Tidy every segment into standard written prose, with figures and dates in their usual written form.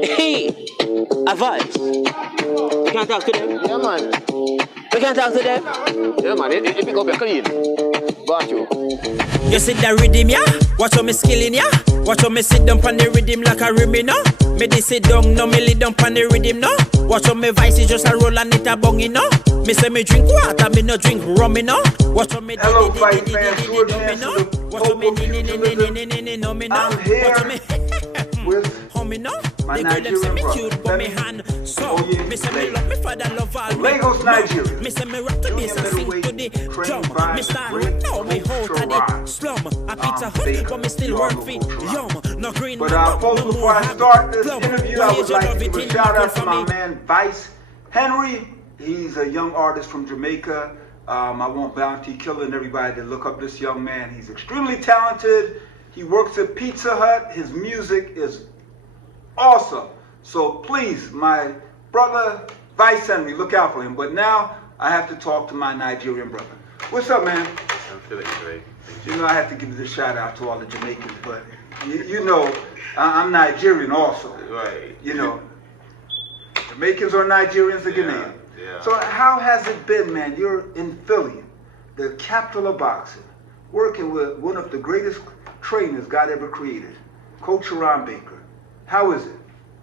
Hey, advice. You can't talk to them? Yeah, man. We can't talk to them? Yeah, man. It pick up your clean. Got you. You see the rhythm, yeah? Watch how me skilling, yeah? Watch how me sit down on the rhythm like a rim, no? Me dey sit down, no me lay down on the rhythm, no? Watch how me vice is just a roll and it a bung, no? Me say me drink water, me no drink rum, no? Watch how me Hello, fight fans. You're dancing to the Popo Futurism. I'm here with my Nigerian brother, Oyeleye, Lagos, Nigeria. Me say me rock the bass and sing to the drum. Me start right now, me hold to the slum. A pizza hut, but me still work for yum. No green, But folks, before I start this interview, I would like to give a shout out to my man Vice Henry. He's a young artist from Jamaica. I want Bounty killing everybody to look up this young man. He's extremely talented. He works at Pizza Hut. His music is awesome. So please, my brother Vice Henry, look out for him. But now I have to talk to my Nigerian brother. What's up, man? I'm feeling great. You know I have to give this shout out to all the Jamaicans, but you know I'm Nigerian also. Right. You know, Jamaicans are Nigerians and Ghanaians. Yeah. So how has it been, man? You're in Philly, the capital of boxing, working with one of the greatest trainers God ever created, Coach Sharon Baker. How is it?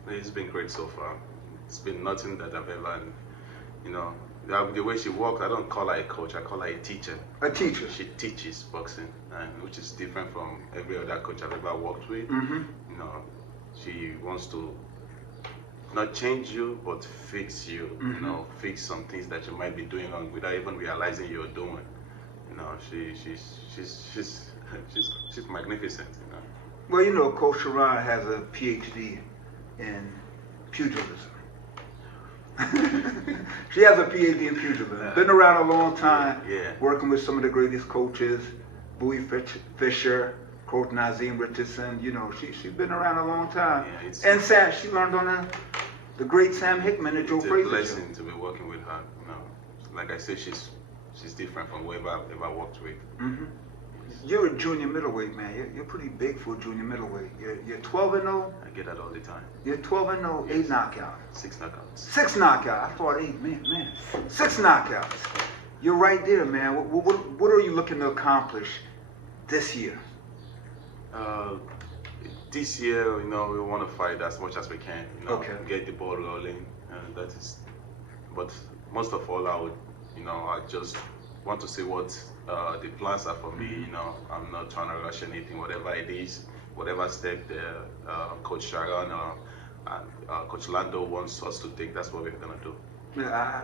It's been great so far. It's been nothing that I've ever, you know, the way she walks, I don't call her a coach, I call her a teacher. A teacher. She teaches boxing, and which is different from every other coach I've ever worked with. Mm-hmm. You know, she wants to not change you, but fix you. Mm-hmm. You know, fix some things that you might be doing wrong without even realizing you're doing. You know, she's magnificent. You know. Well, you know, Coach Sharon has a PhD in pugilism. She has a PhD in pugilism. Been around a long time, working with some of the greatest coaches, Bowie Fisher, Coach Nazim Richardson. You know, she's been around a long time. Yeah, and Sam, she learned on the great Sam Hickman and Joe Frazier. It's a blessing to be working with her. You know, like I said, she's different from whoever I've ever worked with. Mm-hmm. You're a junior middleweight, man. You're pretty big for a junior middleweight. You're 12-0. I get that all the time. You're 12-0, 8 knockouts. 6 knockouts. 6 knockouts. I thought 8, man. 6 knockouts. You're right there, man. What are you looking to accomplish this year? This year, you know, we want to fight as much as we can. You know, okay. Get the ball rolling, and that is. But most of all, I just want to see what the plans are for me. You know, I'm not trying to rush anything. Whatever it is, whatever step Coach Sharon and Coach Lando wants us to take, that's what we're gonna do. Yeah, I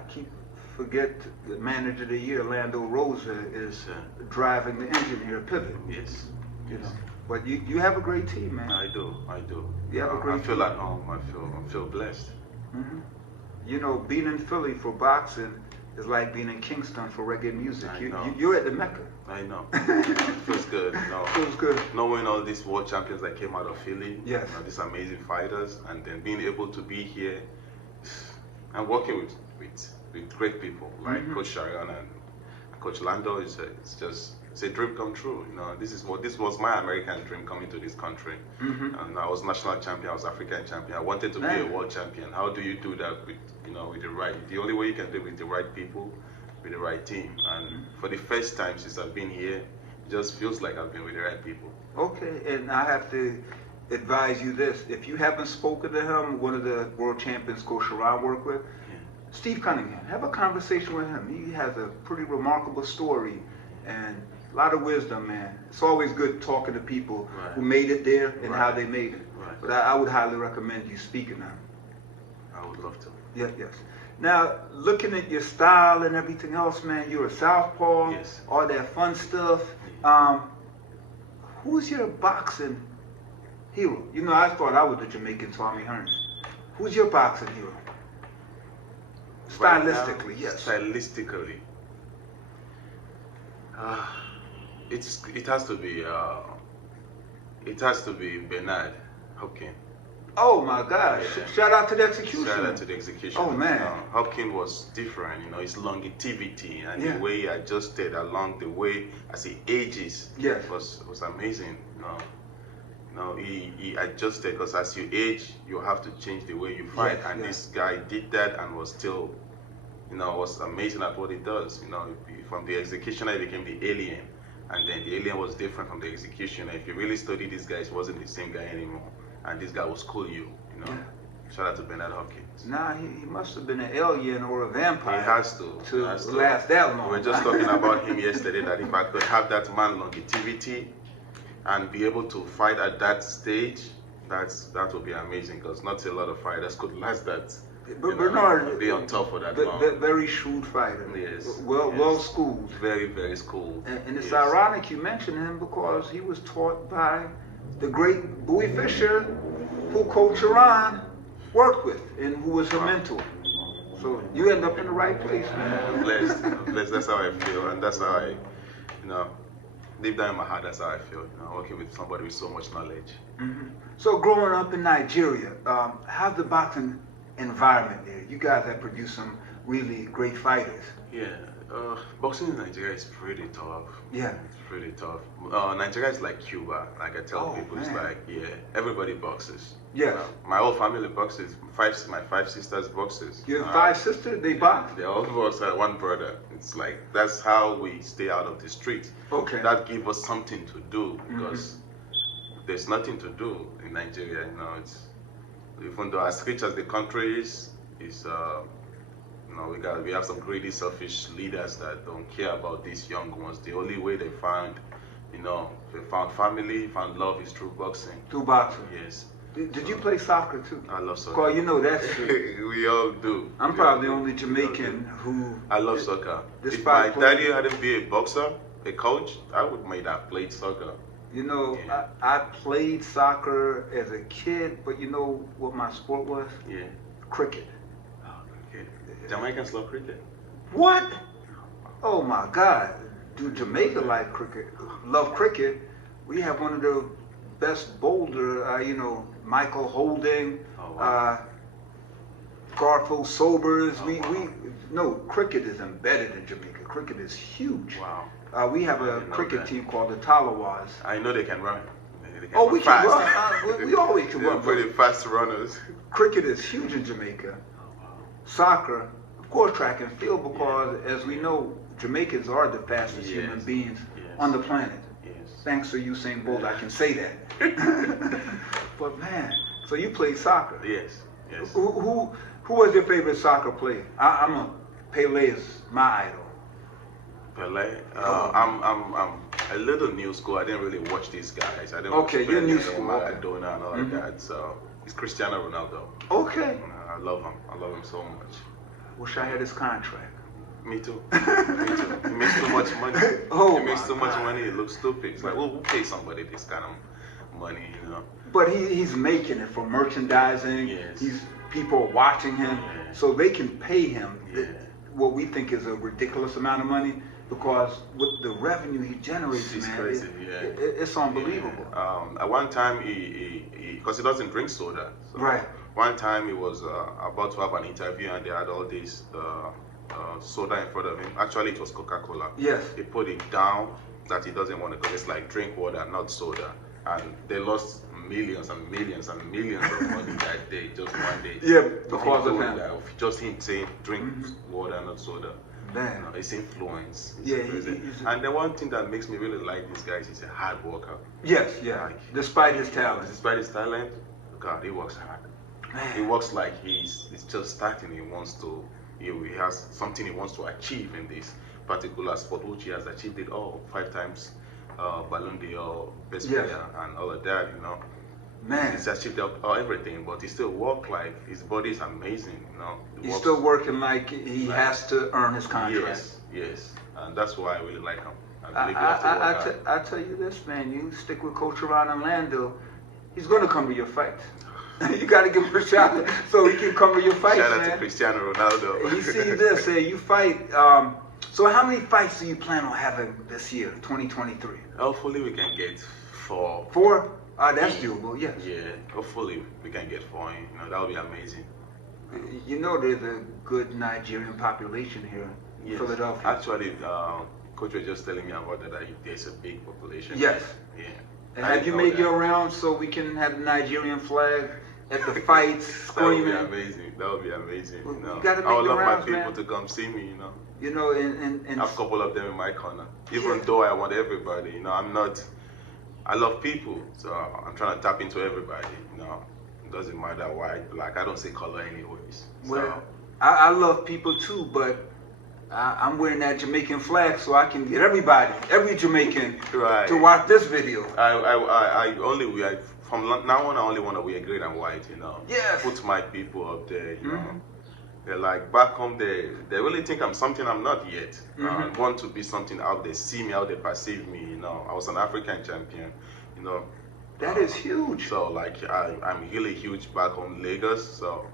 forget the manager of the year, Lando Rosa, is driving the engine here at Pivot. Yes. You know, but you have a great team, man. I do. You have a great team. I feel team. at home. I feel blessed. Mm-hmm. You know, being in Philly for boxing is like being in Kingston for reggae music. You're at the Mecca. I know. It feels good. You know. Feels good. Knowing all these world champions that came out of Philly, yes. You know, these amazing fighters, and then being able to be here and working with great people like Coach Sharon and Coach Lando it's a dream come true. You know, this was my American dream coming to this country. And I was national champion, I was African champion. I wanted to be a world champion. How do you do that with the only way you can do it with the right people, with the right team. And for the first time since I've been here, it just feels like I've been with the right people. Okay, and I have to advise you this. If you haven't spoken to him, one of the world champions Coach Sharon worked with, Steve Cunningham, have a conversation with him. He has a pretty remarkable story and a lot of wisdom, man. It's always good talking to people who made it there and how they made it. Right. But I would highly recommend you speaking to him. I would love to. Yes. Now, looking at your style and everything else, man, you're a southpaw, all that fun stuff. Who's your boxing hero? You know, I thought I was the Jamaican Tommy Hearns. Who's your boxing hero? Stylistically, right now, yes. Stylistically, it has to be Bernard Hopkins. Oh my gosh! Yeah. Shout out to the execution. Shout out to the execution. Oh man! Hopkins was different. You know, his longevity and the way he adjusted along the way as he ages. Yes. was amazing. You No, he adjusted because as you age, you have to change the way you fight. Yes, and yes. this guy did that and was still, was amazing at what he does. From the executioner, he became the alien. And then the alien was different from the executioner. If you really study this guy, he wasn't the same guy anymore. And this guy will school you, Yeah. Shout out to Bernard Hopkins. Nah, he must have been an alien or a vampire. He has to. Last that long. We were just talking about him yesterday, that if I could have that man longevity and be able to fight at that stage, that would be amazing, because not a lot of fighters could last that. Bernard, be on top for that long. Very shrewd fighter. Yes. Well schooled. Very, very schooled. And it's Yes. ironic you mention him because he was taught by the great Bowie Fischer, who Coach Iran worked with and who was her mentor. So you end up in the right place, man. I'm blessed. That's how I feel, and that's how I, deep down in my heart, that's how I feel. Working with somebody with so much knowledge. Mm-hmm. So growing up in Nigeria, how's the boxing environment there? You guys have produced some really great fighters. Yeah, boxing in Nigeria is pretty tough. Yeah. It's pretty tough. Nigeria is like Cuba. Like I tell people, it's man. like, everybody boxes. Yes. My whole family boxes. My 5 sisters boxes. You have 5 sisters? They box? They all box. One brother. It's like, that's how we stay out of the street. Okay. That gives us something to do, because there's nothing to do in Nigeria. It's, even though as rich as the country is, we have some greedy, selfish leaders that don't care about these young ones. The only way they found family, found love is through boxing. Through boxing? Yes. Did you play soccer too? I love soccer. Because that's true. We all do. I'm probably the only Jamaican who... I love soccer. If Despite my daddy hadn't been a boxer, a coach, I would may have played soccer. I played soccer as a kid, but you know what my sport was? Yeah. Cricket. Oh, cricket. Jamaicans love cricket. What? Oh my God. Do Jamaica like cricket? Love cricket? We have one of the best bowler, Michael Holding, Garfield Sobers. Cricket is embedded in Jamaica. Cricket is huge. Wow. We have a cricket team called the Talawas. I know they can run. We can run. We always can run. Pretty fast runners. Cricket is huge in Jamaica. Soccer, of course, track and field, because as we know, Jamaicans are the fastest human beings on the planet. Yes. Thanks to Usain Bolt, I can say that. But man, so you play soccer? Yes. Who was your favorite soccer player? Pele is my idol. Pele. I'm a little new school. I didn't really watch these guys. I didn't watch you're new Pele, school. Maradona and all of that. So it's Cristiano Ronaldo. Okay. I love him. I love him so much. Wish I had his contract. Me too. Me too. He makes too much money. He makes too much money. It looks stupid. It's like, who pays somebody this kind of money, But he's making it for merchandising. Yes. People are watching him, so they can pay him what we think is a ridiculous amount of money, because with the revenue he generates, it's man, crazy. it's unbelievable. At one time, because he doesn't drink soda. So Right. One time he was about to have an interview, and they had all this soda in front of him. Actually, it was Coca-Cola. Yes. He put it down that he doesn't want to, because it's like drink water, not soda. And they lost millions and millions and millions of money that day, just one day. Yeah, because of him. Just him saying drink water, not soda. Man. His influence. Yeah, and the one thing that makes me really like this guy is he's a hard worker. Yes, despite his talent. Despite his talent, God, he works hard. Man. He works like he's just starting. He has something he wants to achieve in this particular sport, which he has achieved it all 5 times. Ballon d'Or, best player, and all of that, Man. He's achieved everything, but he still works like his body is amazing, He's still working like he has to earn his contract. Yes, and that's why I really like him. I tell you this, man, you stick with Coach Ron Orlando, he's going to come to your fight. You got to give him a shot so he can come to your fight, Shout out man. to Cristiano Ronaldo. You see this, you fight. So how many fights do you plan on having this year, 2023? Hopefully we can get 4. 4? That's doable, yes. Yeah, hopefully we can get 4. That would be amazing. There's a good Nigerian population here in Philadelphia. Actually, Coach was just telling me about that there's a big population. Yes. Yeah. And have you made your rounds so we can have the Nigerian flag at the fights, screaming? That would be amazing. That would be amazing. Well, You know, you gotta make I would the love rounds, my people man. to come see me. You know, You know, and I have a couple of them in my corner. Even Yeah. though I want everybody, you know, I love people, so I'm trying to tap into everybody. You know, it doesn't matter white, black. I don't say color anyways. well, I love people too, but I'm wearing that Jamaican flag so I can get everybody, every Jamaican, Right. to watch this video. I only wear, from now on, I only want to wear green and white, you know. Yes. Put my people up there, you know. Mhm. They're like, back home, they really think I'm something I'm not yet. Mhm. Want to be something out there, see me, how they perceive me, you know. I was an African champion, you know. That is huge. So, like, I'm really huge back home, Lagos, so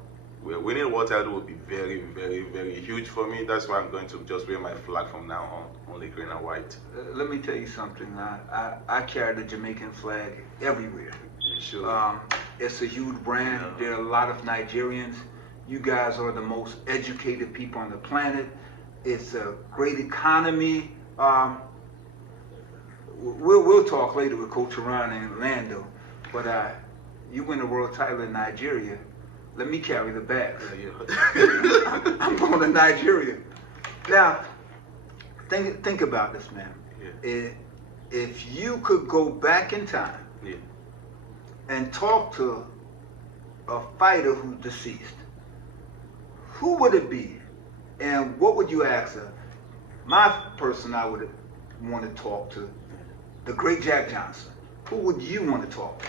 winning world title would be very, very, very huge for me. That's why I'm going to just wear my flag from now on, only green and white. Let me tell you something. I carry the Jamaican flag everywhere. Yeah, sure. It's a huge brand. Yeah. There are a lot of Nigerians. You guys are the most educated people on the planet. It's a great economy. We'll talk later with Coach Ron and Orlando. But you win the world title in Nigeria. Let me carry the bags. Yeah. I'm going to Nigeria. Now, think about this, man. Yeah. If you could go back in time Yeah. and talk to a fighter who's deceased, who would it be? And what would you ask her? My person I would want to talk to, the great Jack Johnson. Who would you want to talk to?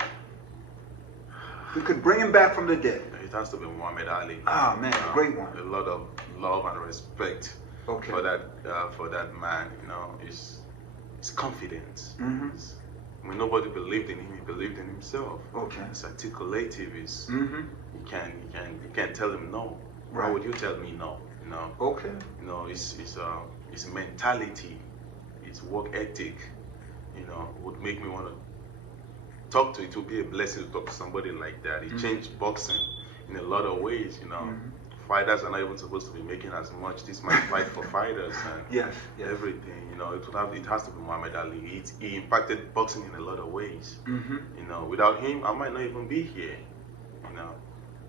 We could bring him back from the dead. It has to be Muhammad Ali. Ah, man, great one. A lot of love and respect Okay. for that man. You know, his confidence. Mhm. I mean, nobody believed in him. He believed in himself. Okay. He's articulative. He's Mm-hmm. you can't tell him no. Why Right. would you tell me no? You know. Okay. You know, his mentality, his work ethic, you know, would make me want to talk to. It would be a blessing to talk to somebody like that. He changed boxing in a lot of ways, you know. Fighters are not even supposed to be making as much. This might fight for fighters and Yes. Yes. everything, you know. It has to be Muhammad Ali. He impacted boxing in a lot of ways. Mm-hmm. You know, without him, I might not even be here. You know.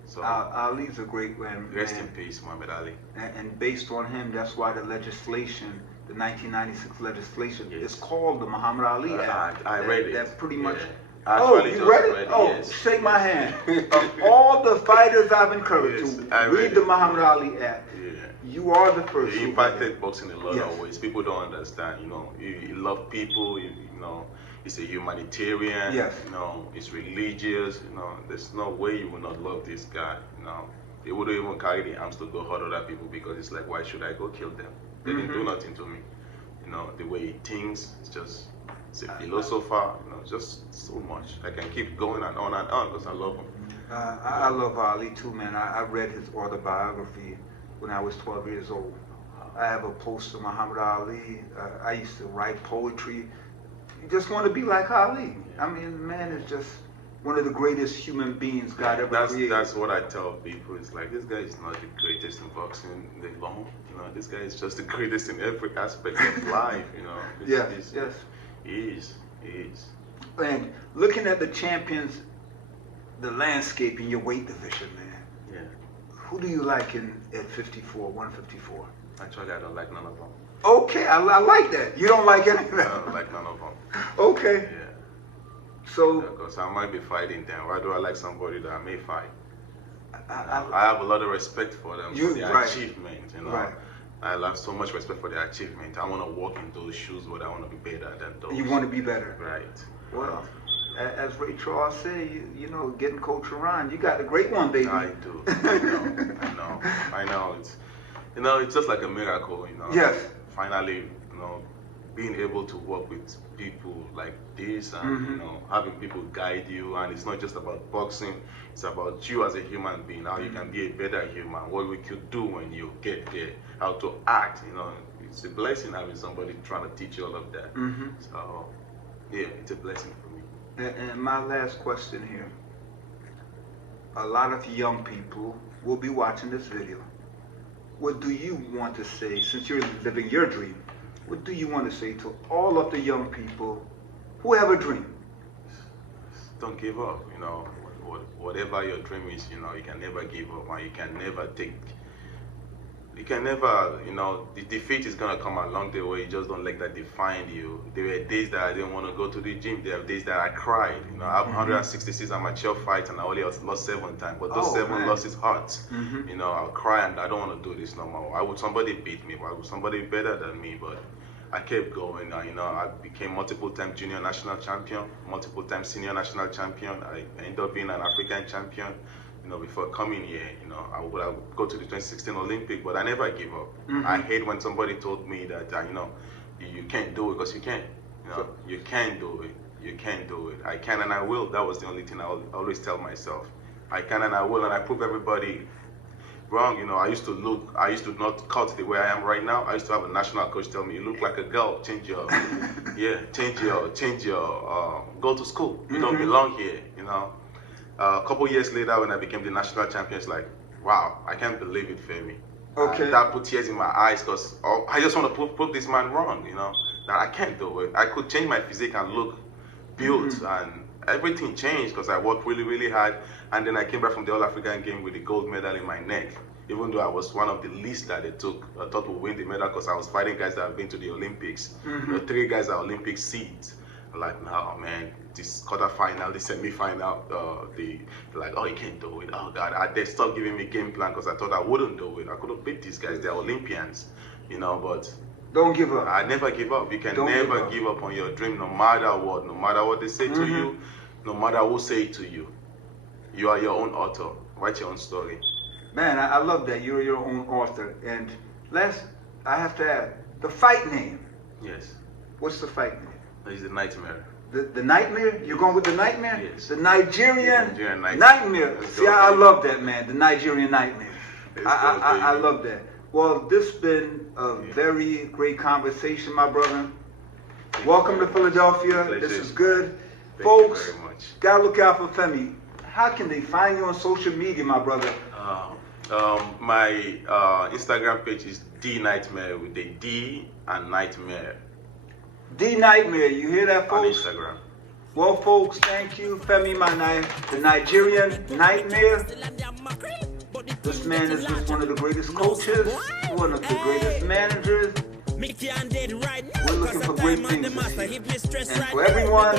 So Ali's a great man. rest in peace, Muhammad Ali. And based on him, that's why the legislation, the 1996 legislation, Yes. is called the Muhammad Ali Act. I read it. That pretty much. Yeah. Oh, Actually, you just read it? Oh, yes. shake my hand. Of all the fighters I've encouraged Yes, to I read read the it. Muhammad Ali Act, Yeah. you are the first. He who read impacted it. boxing in a lot Yes. of ways. People don't understand, you know. He loved people, you know. He's a humanitarian. Yes. You know, he's religious. You know, there's no way you will not love this guy. You know, they wouldn't even carry the arms to go hurt other people because it's like, why should I go kill them? They didn't do nothing to me. You know, the way he thinks, it's a philosopher. You know, just so much. I can keep going and on because I love him. I love Ali too, man. I read his autobiography when I was 12 years old. I have a poster of Muhammad Ali. I used to write poetry. You just want to be like Ali. I mean, the man is just one of the greatest human beings God ever created. That's what I tell people. It's like, this guy is not the greatest in boxing alone. You know, this guy is just the greatest in every aspect of life. You know. Yes, yes. He is. And looking at the champions, the landscape in your weight division, man. Yeah. Who do you like at 54, 154? Actually, I don't like none of them. Okay, I like that. You don't like any of I that? don't like none of them. Okay. Yeah. So Because I might be fighting them. Why do I like somebody that I may fight? I I have a lot of respect for them, for their right. achievement. You know. Right. I have so much respect for their achievement. I want to walk in those shoes, but I want to be better than those. you want to be better. Right. Well, as Ray Charles said, you know, getting Coach Ron, you got a great one, baby. I do. I know. It's just like a miracle, you know. Yes. Finally, you know, being able to work with people like this and, you know, having people guide you. And it's not just about boxing. It's about you as a human being, how you can be a better human, what we could do when you get there, how to act, you know. It's a blessing having somebody trying to teach you all of that. So, yeah, it's a blessing for me. And my last question here. A lot of young people will be watching this video. What do you want to say, since you're living your dream, what do you want to say to all of the young people who have a dream? don't give up. You know, whatever your dream is, you know, you can never give up, and you can never, you know, the defeat is gonna come along the way. You just don't let that define you. There were days that I didn't want to go to the gym. There were days that I cried. You know, I have 166 amateur fights, and I only lost 7 times. But those 7 losses hurt. You know, I'll cry and I don't want to do this no more. Why would somebody beat me? Why would somebody better than me? But I kept going. You know, I became multiple-time junior national champion, multiple-time senior national champion. I ended up being an African champion. You know, before coming here, you know, I would go to the 2016 Olympic, but I never give up. I hate when somebody told me that, you know, you can't do it, because you can. You know, you can do it. You can do it. I can and I will. That was the only thing I always tell myself. I can and I will, and I prove everybody wrong. You know, I used to not cut the way I am right now. I used to have a national coach tell me, you look like a girl, change your, go to school. You don't belong here, you know. A couple years later, when I became the national champion, it's like, wow, I can't believe it, Femi. Okay. That put tears in my eyes, because I just want to prove this man wrong, you know, that I can't do it. I could change my physique and look built, and everything changed because I worked really, really hard. And then I came back from the All-African game with the gold medal in my neck, even though I was one of the least that they took. I thought would win the medal because I was fighting guys that have been to the Olympics. You know, 3 guys are Olympic seeds. Like, no, man, this quarterfinal, the semi-final, they're like, oh, you can't do it. Oh, God. They stopped giving me game plan because I thought I wouldn't do it. I could have beat these guys. They're Olympians, you know, but... Don't give up. I never give up. You can never give up on your dream, no matter what they say to you, no matter who say it to you. You are your own author. Write your own story. Man, I love that. You're your own author. And I have to add, the fight name. Yes. What's the fight name? It's the Nightmare. The Nightmare? You're going with the Nightmare? Yes. The Nigerian Nightmare. See, I love that, man. The Nigerian Nightmare. I love that. Well, this has been a very great conversation, my brother. Welcome to Philadelphia. This is good. Folks, gotta look out for Femi. How can they find you on social media, my brother? My Instagram page is D Nightmare, with the D and Nightmare. D Nightmare, you hear that, folks? On Instagram. Well, folks, thank you, Femi, the Nigerian Nightmare. This man is just one of the greatest coaches, one of the greatest managers. We're looking for great things this year. And for everyone,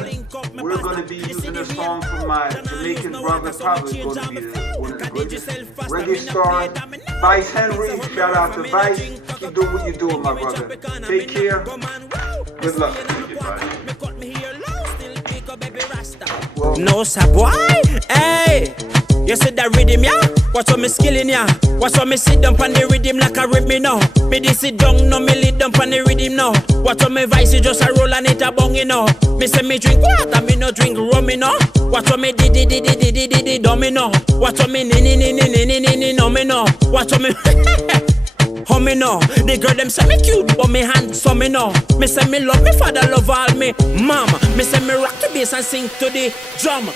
we're going to be using a song from my Jamaican brother, probably going to be one of the greatest reggae stars, Vice Henry. Shout out to Vice. Keep doing what you're doing, my brother. Take care. Good luck. No, sir, boy. Hey, you said that rhythm, yeah? Watch what me skilling, yeah? Watch what me sit down on the rhythm like a rip me now. Me this sit down, no me lay down on the rhythm now. Watch what me vice, you just a roll and it a bung, you know. Me say me drink water, me no drink rum, you know. Watch what me di domino. Watch what me ni no me know. Watch what me how me know? The girl them say me cute, but me handsome me know. Me say me love me father, love all me mama. Me say me rock the bass and sing to the drum.